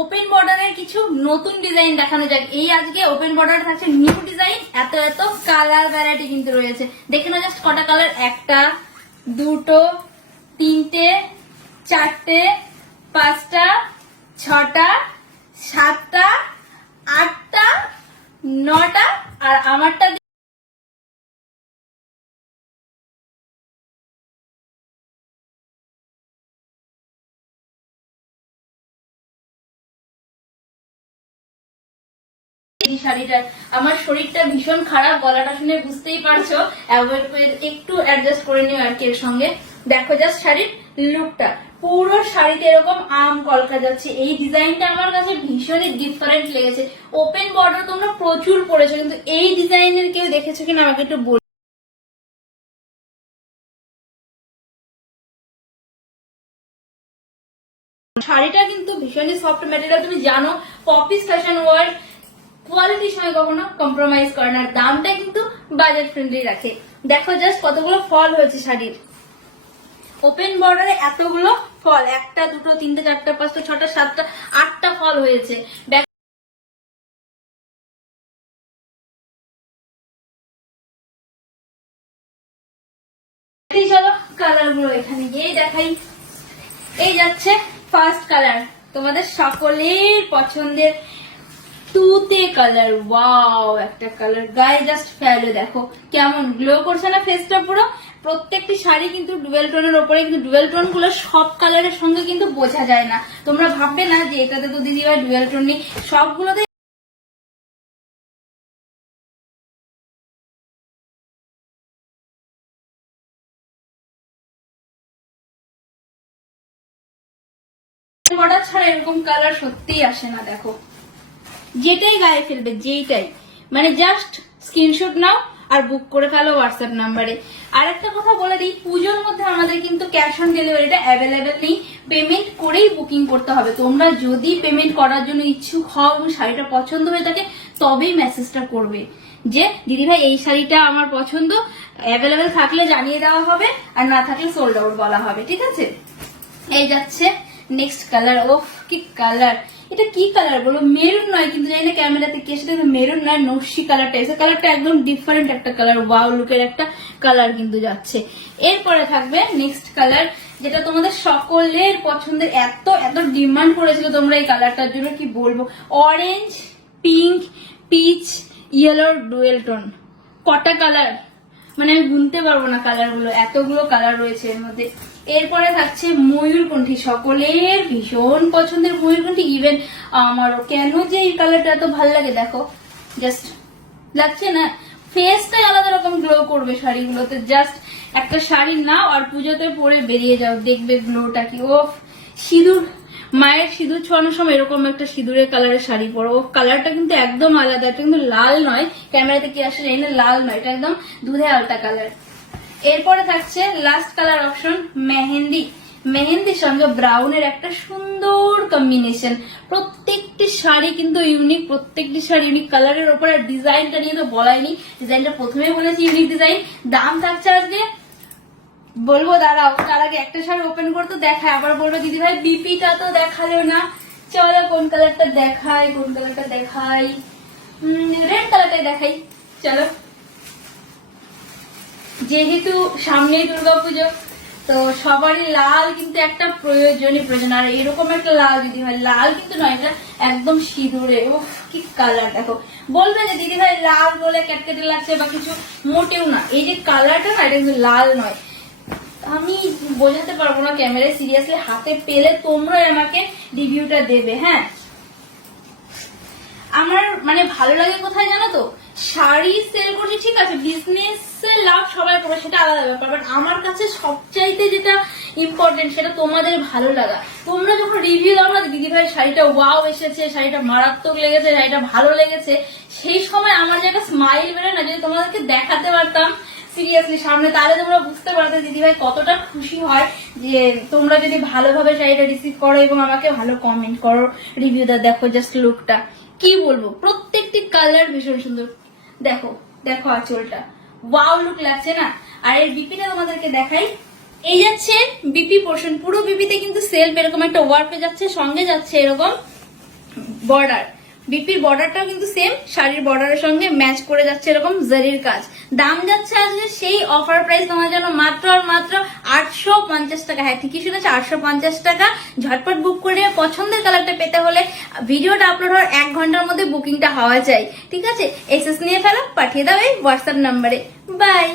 Open বর্ডারের কিছু নতুন ডিজাইন দেখানো যাক। এই আজকে ওপেন বর্ডারে থাকছে নিউ ডিজাইন, এত এত কালার ভ্যারাইটি কিন্তু রয়েছে। দেখে নাও জাস্ট কটা কালার, একটা দুটো তিনটে চারটে পাঁচটা ছটা সাতটা আটটা নটা আর আমারটা শাড়িটার। আমার শরীরটা ভীষণ খারাপ, গলাটা শুনে বুঝতেই পারছো, অ্যাভয়েড করে একটু অ্যাডজাস্ট করে নিও আর কি এর সঙ্গে। দেখো জাস্ট শাড়ির লুকটা, পুরো শাড়িতে এরকম আম কলকা যাচ্ছে। এই ডিজাইনটা আমার কাছে ভীষণই ডিফারেন্ট লেগেছে। ওপেন বর্ডার তোমরা প্রচুর পরেছো, কিন্তু এই ডিজাইনের কেউ দেখেছো কিনা আমাকে একটু বল। শাড়িটা কিন্তু ভীষণই সফট ম্যাটেরিয়াল, তুমি জানো পপিস ফ্যাশন ওয়ার্ল্ড কোয়ালিটির সঙ্গে কখনো কম্প্রোমাইজ করে না, দামটা কিন্তু বাজেট ফ্রেন্ডলি রাখে। দেখো জাস্ট কতগুলো ফল হয়েছে শাড়ির। ওপেন বর্ডারে এতগুলো ফল, একটা দুটো তিনটে চারটা পাঁচটা ছটা সাতটা আটটা ফল হয়েছে। চলো কালার গুলো এখানে গিয়ে দেখাই। এই যাচ্ছে ফার্স্ট কালার, তোমাদের সকলের পছন্দের তুতে কালার। ওয়াও, একটা কালার গায়ে জাস্ট ফেলো, দেখো কেমন গ্লো করছে না ফেসটা পুরো। প্রত্যেকটি শাড়ি কিন্তু ডুয়েল টোনের ওপরে, কিন্তু ডুয়েল টোন গুলো সব কালারের সঙ্গে কিন্তু বোঝা যায় না। তোমরা ভাববে না যে এটাতে তো দিদি ভাই ডুয়েল টোন নেই, সবগুলোতে বর্ডার ছাড়া এরকম কালার সত্যিই আসে না। দেখো যেটাই গায়ে ফেলবে, যেইটাই মানে জাস্ট স্ক্রিনশট নাও আর বুক করে ফেলো হোয়াটসঅ্যাপ নাম্বারে। আর একটা কথা বলে দিই, পুজোর মধ্যে আমাদের কিন্তু ক্যাশ অন ডেলিভারিটা অ্যাভেলেবেল নেই, পেমেন্ট করেই বুকিং করতে হবে। তোমরা যদি পেমেন্ট করার জন্য ইচ্ছুক হও এবং শাড়িটা পছন্দ হয়ে থাকে তবেই মেসেজটা করবে যে দিদি ভাই এই শাড়িটা আমার পছন্দ, অ্যাভেলেবেল থাকলে জানিয়ে দেওয়া হবে, আর না থাকলে সোল্ড আউট বলা হবে, ঠিক আছে। এই যাচ্ছে নেক্সট কালার। ওফ কি কালার, এটা কি কালার বলো? মেরুন নয়, কিন্তু জানি না ক্যামেরাতে কি সেটা মেরুন নয়, নস্যি কালারটা এসে, কালারটা একদম ডিফারেন্ট একটা কালার, ওয়াও লুকের একটা কালার কিন্তু যাচ্ছে। এরপরে থাকবে নেক্সট কালার, যেটা তোমাদের সকলের পছন্দের, এত এত ডিমান্ড করেছিল তোমরা এই কালারটার জন্য, কি বলবো। Orange pink pitch yellow dual tone, কটা কালার মানে আমি গুনতে পারবো না কালার গুলো, এতগুলো কালার রয়েছে এর মধ্যে। এরপরে থাকছে ময়ূরকণ্ঠী, সকলের ভীষণ পছন্দের ময়ূরকণ্ঠী, ইভেন আমারও। কেন যে এই কালারটা এত ভালো লাগে, দেখো জাস্ট লাগছে না, ফেসটাই আলাদা রকম গ্লো করবে শাড়িগুলোতে। জাস্ট একটা শাড়ি নাও আর পুজোতে পরে বেরিয়ে যাও, দেখবে গ্লোটা কি। ও সিঁদুর, মায়ের সিঁদুর ছোঁয়ানোর সময় এরকম একটা সিঁদুরের কালারের শাড়ি পরো, ও কালারটা কিন্তু একদম আলাদা, এটা কিন্তু লাল নয়, ক্যামেরাতে কি আসে জানি না, লাল নয়, এটা একদম দুধে আলতা কালার। এরপরে থাকছে লাস্ট কালার অপশন মেহেন্দি, মেহেন্দির সঙ্গে ব্রাউনের একটা সুন্দর কম্বিনেশন। প্রত্যেকটি শাড়ি কিন্তু ইউনিক, প্রত্যেকটি শাড়ি ইউনিক কালারের ওপর। আর ডিজাইনটা নিয়ে তো বলাইনি, ডিজাইনটা প্রথমেই বলেছি ইউনিক ডিজাইন। দাম থাকছে আজকে বলবো, দাঁড়াও তার আগে একটা শাড়ি ওপেন করতে দেখায়, আবার বলবো দিদি ভাই বিপিটা তো দেখালো না। চলো কোন কালারটা দেখাই, কোন কালারটা দেখাই, রেড কালারটাই দেখাই চলো। যেহেতু সামনেই দুর্গাপুজো, তো সবারই লাল কিন্তু একটা প্রয়োজন। আর এরকম একটা লাল দিদি ভাই, লাল কিন্তু নয়, এটা একদম সিঁদুরে। ও কি কালার, দেখো বলবে যে দিদি ভাই লাল বলে ক্যাটকেটে লাগছে বা কিছু, মোটেও না। এই যে কালারটা না, এটা কিন্তু লাল নয়, আমি বোঝাতে পারবো না ক্যামেরায়, সিরিয়াসলি হাতে পেলে তোমরা আমাকে রিভিউটা দেবে। হ্যাঁ, আমার মানে ভালো লাগে কোথায় জানো তো, শাড়ি সেল করছি ঠিক আছে, বিজনেস লাভ সবাই করে সেটা আলাদা ব্যাপার, বাট আমার কাছে সবচাইতে যেটা ইম্পর্টেন্ট সেটা তোমাদের ভালো লাগা। তোমরা যখন রিভিউ দাও না, দিদি ভাই শাড়িটা ওয়াও এসেছে, শাড়িটা মারাত্মক লেগেছে, শাড়িটা ভালো লেগেছে, সেই সময় আমার যে একটা স্মাইল বেরোয় না, যদি তোমাদেরকে দেখাতে পারতাম সিরিয়াসলি সামনে, তাহলে তোমরা বুঝতে পারতে দিদি ভাই কতটা খুশি হয় যে তোমরা যদি ভালোভাবে শাড়িটা রিসিভ করো এবং আমাকে ভালো কমেন্ট করো, রিভিউ দাও। দেখো জাস্ট লুকটা, কি বলবো, প্রত্যেকটি কালার ভীষণ সুন্দর। দেখো দেখো আঁচলটা, ওয়াও লুক লাগছে না। আর এর বিপিটা তোমাদেরকে দেখাই। এই যাচ্ছে বিপি পোর্শন, পুরো বিপিতে কিন্তু সেলফ এরকম একটা ওয়ার্ক যাচ্ছে, সঙ্গে যাচ্ছে এরকম বর্ডার, বিপির বর্ডারটাও কিন্তু সেম শাড়ির বর্ডারের সঙ্গে ম্যাচ করে যাচ্ছে এরকম জারির কাজ। দাম যাচ্ছে আজকে সেই অফার প্রাইস তোমার জন্য মাত্র আর মাত্র 850 টাকা। হ্যাঁ ঠিকই শুনেছে, 850 টাকা। ঝটপট বুক করে পছন্দের কালারটা পেতে হলে ভিডিওটা আপলোড হওয়ার 1 ঘন্টার মধ্যে বুকিংটা হওয়া চাই, ঠিক আছে? এসএস নিয়ে ফেলো, পাঠিয়ে দাও এই হোয়াটসঅ্যাপ নাম্বারে। বাই।